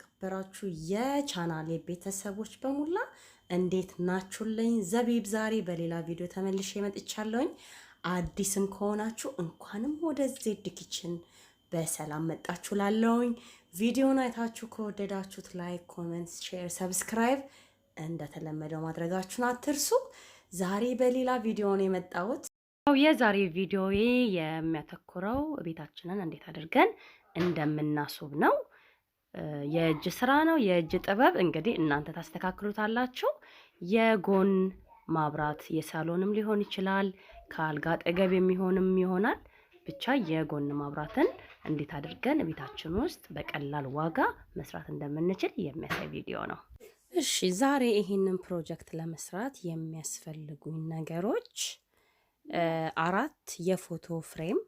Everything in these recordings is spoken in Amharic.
የተከበራችሁ የቻናሌ ቤተሰቦች በሙላ እንዴት ናችሁልኝ? ዘቢብ ዛሬ በሌላ ቪዲዮ ተመልሼ መጥቻለሁኝ። አዲስም ከሆናችሁ እንኳንም ወደ ዜድ ኪችን በሰላም መጣችሁ ላለሁኝ። ቪዲዮውን አይታችሁ ከወደዳችሁት ላይክ፣ ኮሜንት፣ ሼር፣ ሰብስክራይብ እንደተለመደው ማድረጋችሁን አትርሱ። ዛሬ በሌላ ቪዲዮ ነው የመጣሁት። የዛሬ ቪዲዮዬ የሚያተኩረው ቤታችንን እንዴት አድርገን እንደምናስውብ ነው። የእጅ ስራ ነው፣ የእጅ ጥበብ። እንግዲህ እናንተ ታስተካክሉታላችሁ። የጎን ማብራት የሳሎንም ሊሆን ይችላል፣ ከአልጋ አጠገብ የሚሆንም ይሆናል። ብቻ የጎን ማብራትን እንዴት አድርገን ቤታችን ውስጥ በቀላል ዋጋ መስራት እንደምንችል የሚያሳይ ቪዲዮ ነው። እሺ፣ ዛሬ ይሄንን ፕሮጀክት ለመስራት የሚያስፈልጉኝ ነገሮች 4 የፎቶ ፍሬም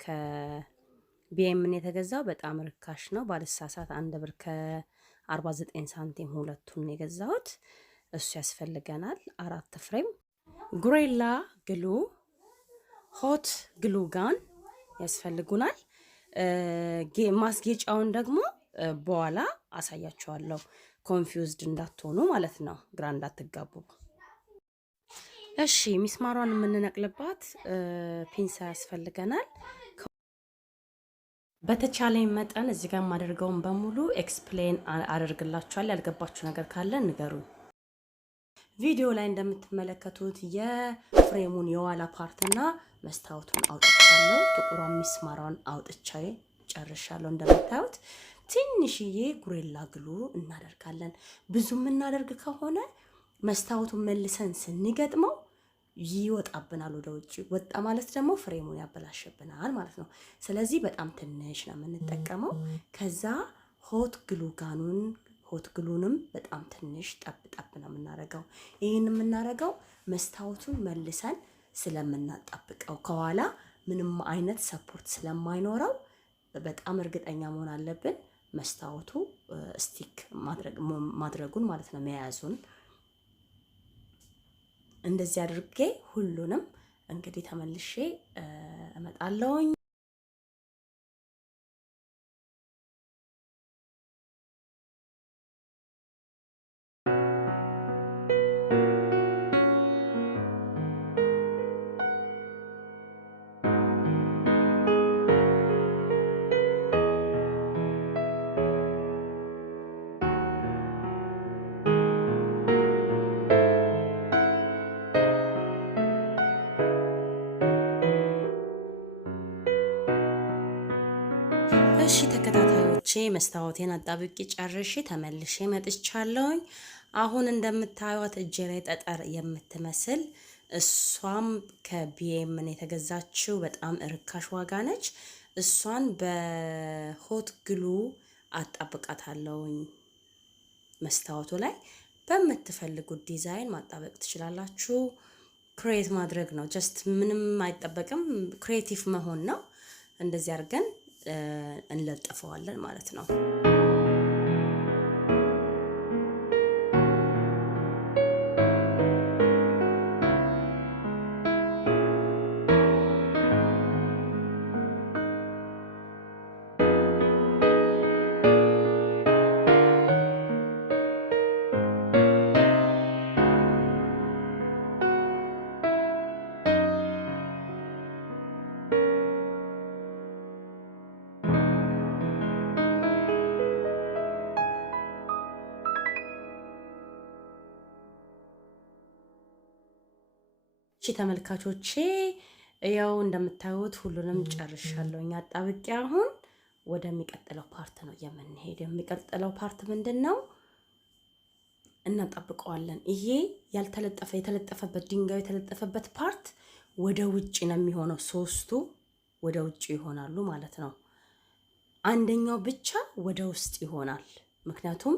ከቢኤምን የተገዛው በጣም ርካሽ ነው። ባለሳሳት 1 ብር ከ49 ሳንቲም ሁለቱን የገዛሁት። እሱ ያስፈልገናል። 4 ፍሬም ጉሬላ ግሉ፣ ሆት ግሉ ጋን ያስፈልጉናል። ማስጌጫውን ደግሞ በኋላ አሳያችኋለሁ። ኮንፊውዝድ እንዳትሆኑ ማለት ነው፣ ግራ እንዳትጋቡ። እሺ፣ ሚስማሯን የምንነቅልባት ፒንሳ ያስፈልገናል። በተቻለኝ መጠን እዚህ ጋር የማደርገውን በሙሉ ኤክስፕሌን አደርግላችኋለሁ። ያልገባችሁ ነገር ካለ ንገሩኝ። ቪዲዮ ላይ እንደምትመለከቱት የፍሬሙን የኋላ ፓርትና መስታወቱን አውጥቻለሁ። ጥቁሯን ሚስማሯን አውጥቻ ጨርሻለሁ። እንደምታዩት ትንሽዬ ጉሬላ ግሉ እናደርጋለን። ብዙ የምናደርግ ከሆነ መስታወቱን መልሰን ስንገጥመው ይወጣብናል ወደ ውጭ። ወጣ ማለት ደግሞ ፍሬሙን ያበላሽብናል ማለት ነው። ስለዚህ በጣም ትንሽ ነው የምንጠቀመው። ከዛ ሆት ግሉንም በጣም ትንሽ ጠብ ነው የምናደርገው። ይህን የምናደርገው መስታወቱን መልሰን ስለምናጣብቀው ከኋላ ምንም አይነት ሰፖርት ስለማይኖረው በጣም እርግጠኛ መሆን አለብን መስታወቱ ስቲክ ማድረጉን ማለት ነው፣ መያዙን። እንደዚህ አድርጌ ሁሉንም እንግዲህ ተመልሼ እመጣለሁኝ። እሺ ተከታታዮቼ፣ መስታወቴን አጣብቄ ጨርሼ ተመልሼ መጥቻለሁኝ። አሁን እንደምታዩት እጄ ላይ ጠጠር የምትመስል እሷም ከቢኤምን የተገዛችው በጣም እርካሽ ዋጋ ነች። እሷን በሆት ግሉ አጣብቃታለሁኝ። መስታወቱ ላይ በምትፈልጉት ዲዛይን ማጣበቅ ትችላላችሁ። ክሬት ማድረግ ነው። ጀስት ምንም አይጠበቅም፣ ክሬቲቭ መሆን ነው። እንደዚህ አድርገን እንለጥፈዋለን ማለት ነው። እሺ ተመልካቾቼ፣ ያው እንደምታዩት ሁሉንም ጨርሻለሁኝ አጣብቄ። አሁን ወደሚቀጥለው ፓርት ነው የምንሄደው። የሚቀጥለው ፓርት ምንድነው? እናጣብቀዋለን። ይሄ የተለጠፈበት ድንጋዩ የተለጠፈበት ፓርት ወደ ውጭ ነው የሚሆነው። 3ቱ ወደ ውጭ ይሆናሉ ማለት ነው። አንደኛው ብቻ ወደ ውስጥ ይሆናል። ምክንያቱም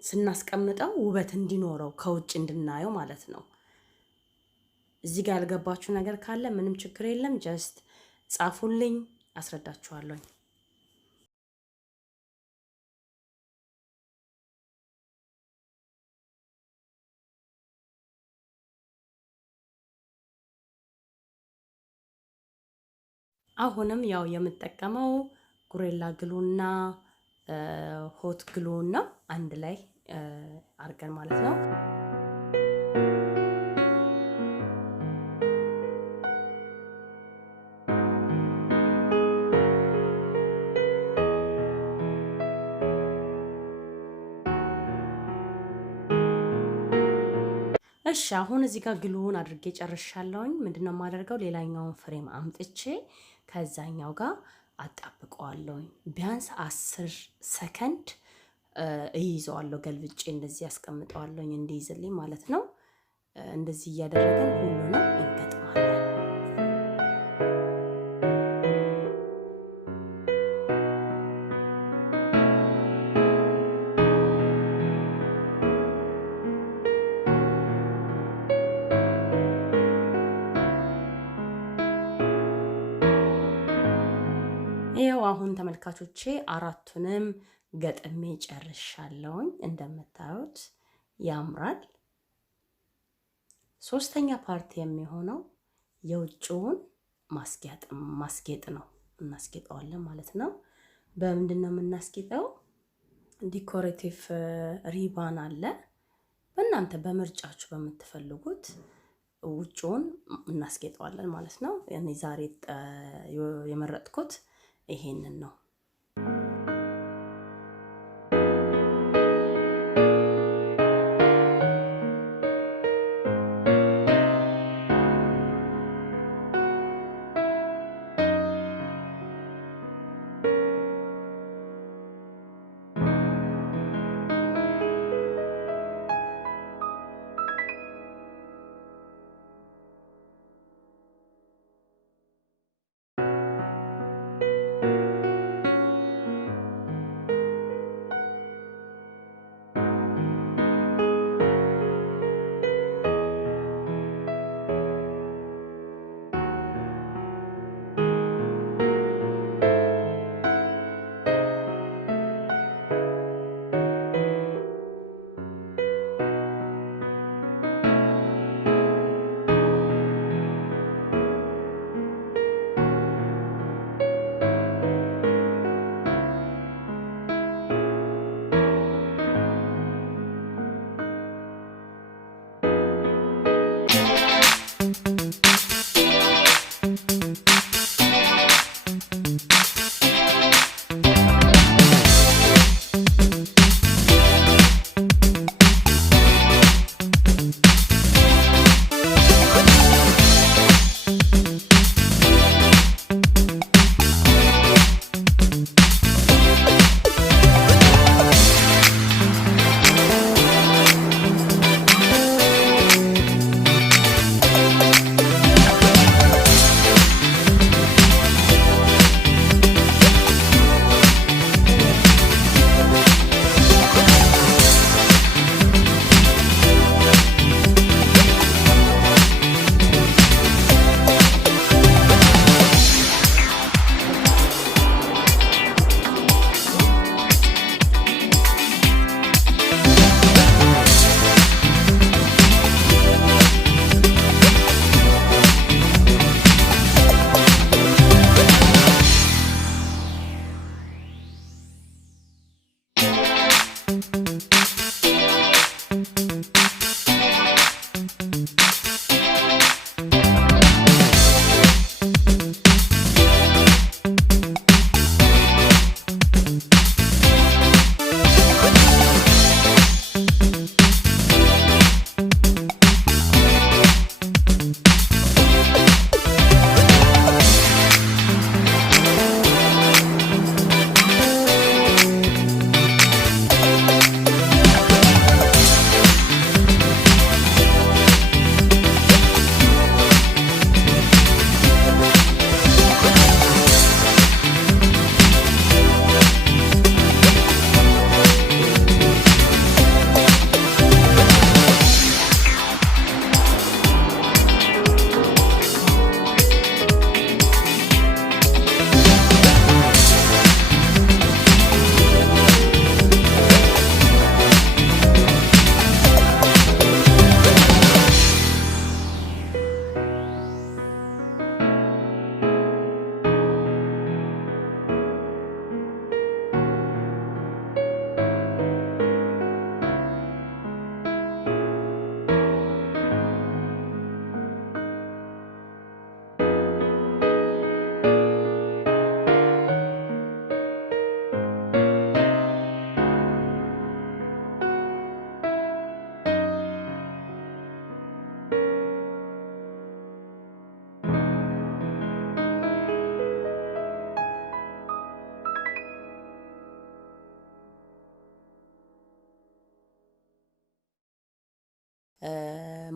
ስናስቀምጠው ውበት እንዲኖረው ከውጭ እንድናየው ማለት ነው። እዚህ ጋር ያልገባችሁ ነገር ካለ ምንም ችግር የለም፣ ጀስት ጻፉልኝ፣ አስረዳችኋለሁ። አሁንም ያው የምጠቀመው ጉሬላ ግሉና ሆት ግሉና አንድ ላይ አርገን ማለት ነው። እሺ አሁን እዚህ ጋር ግሉን አድርጌ ጨርሻለሁኝ። ምንድነው የማደርገው? ሌላኛውን ፍሬም አምጥቼ ከዛኛው ጋር አጣብቀዋለሁኝ። ቢያንስ 10 ሰከንድ እይዘዋለሁ። ገልብጬ እንደዚህ ያስቀምጠዋለሁኝ እንዲይዝልኝ ማለት ነው። እንደዚህ እያደረግን ሁሉንም እንገጥማለን። ይሄው አሁን ተመልካቾቼ አራቱንም ገጥሜ ጨርሻለሁኝ። እንደምታዩት ያምራል። ሶስተኛ ፓርት የሚሆነው የውጭውን ማስጌጥ ነው። እናስጌጠዋለን ማለት ነው። በምንድነው የምናስጌጠው? ዲኮሬቲቭ ሪባን አለ። በእናንተ በምርጫችሁ በምትፈልጉት ውጭውን እናስጌጠዋለን ማለት ነው። እኔ ዛሬ የመረጥኩት ይሄንን ነው።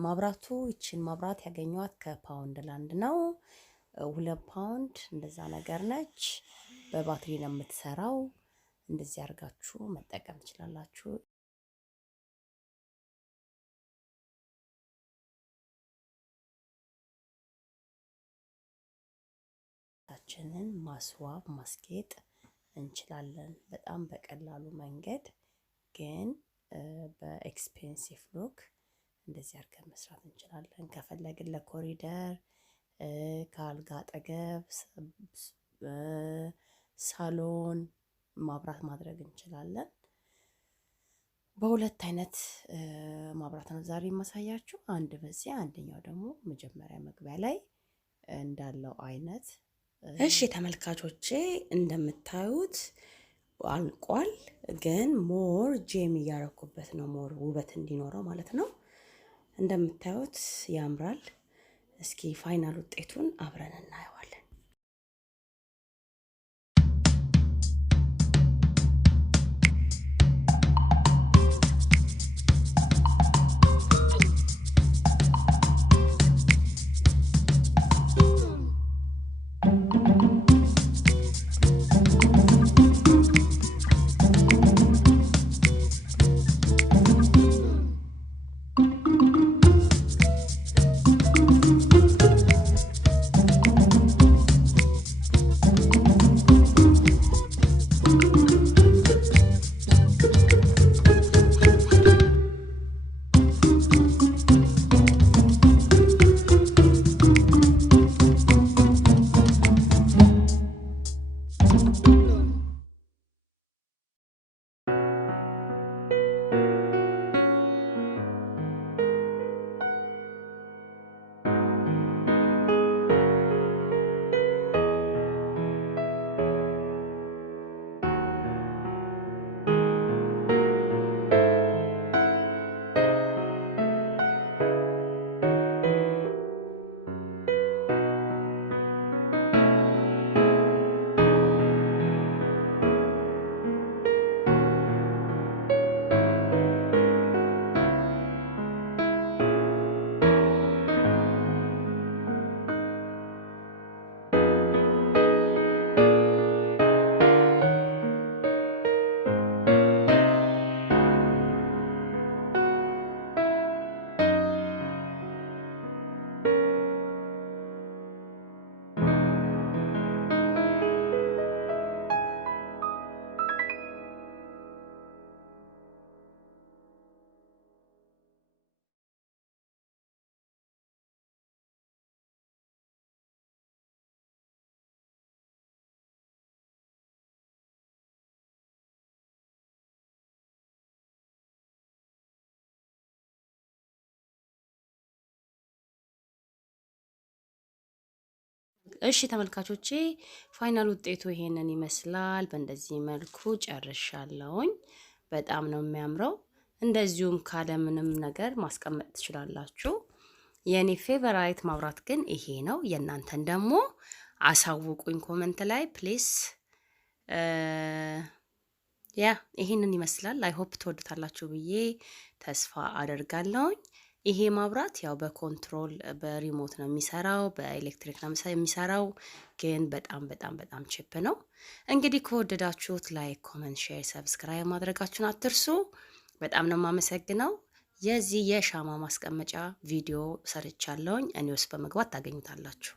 ማብራቱ ይችን ማብራት ያገኘዋት ከፓውንድ ላንድ ነው። 2 ፓውንድ እንደዛ ነገር ነች። በባትሬ ነው የምትሰራው። እንደዚህ አድርጋችሁ መጠቀም ትችላላችሁ። ታችንን ማስዋብ ማስጌጥ እንችላለን በጣም በቀላሉ መንገድ ግን በኤክስፔንሲቭ ሉክ እንደዚህ አድርገን መስራት እንችላለን። ከፈለግን ለኮሪደር ካልጋ አጠገብ ሳሎን ማብራት ማድረግ እንችላለን። በሁለት አይነት ማብራት ነው ዛሬ የማሳያችሁ። አንድ በዚህ አንደኛው ደግሞ መጀመሪያ መግቢያ ላይ እንዳለው አይነት። እሺ ተመልካቾቼ እንደምታዩት አልቋል፣ ግን ሞር ጄም እያረኩበት ነው ሞር ውበት እንዲኖረው ማለት ነው። እንደምታዩት ያምራል። እስኪ ፋይናል ውጤቱን አብረን እናየዋለን። እሺ ተመልካቾቼ ፋይናል ውጤቱ ይሄንን ይመስላል። በእንደዚህ መልኩ ጨርሻለሁኝ። በጣም ነው የሚያምረው። እንደዚሁም ካለ ምንም ነገር ማስቀመጥ ትችላላችሁ። የኔ ፌቨራይት ማብራት ግን ይሄ ነው። የእናንተን ደግሞ አሳውቁኝ ኮሜንት ላይ ፕሊስ። ያ ይሄንን ይመስላል። አይ ሆፕ ትወዱታላችሁ ብዬ ተስፋ አደርጋለሁኝ። ይሄ ማብራት ያው በኮንትሮል በሪሞት ነው የሚሰራው፣ በኤሌክትሪክ ነው የሚሰራው፣ ግን በጣም ቺፕ ነው። እንግዲህ ከወደዳችሁት ላይክ፣ ኮሜንት፣ ሼር፣ ሰብስክራይብ ማድረጋችሁን አትርሱ። በጣም ነው የማመሰግነው። የዚህ የሻማ ማስቀመጫ ቪዲዮ ሰርቻለሁኝ። እኔ ውስጥ በመግባት ታገኙታላችሁ።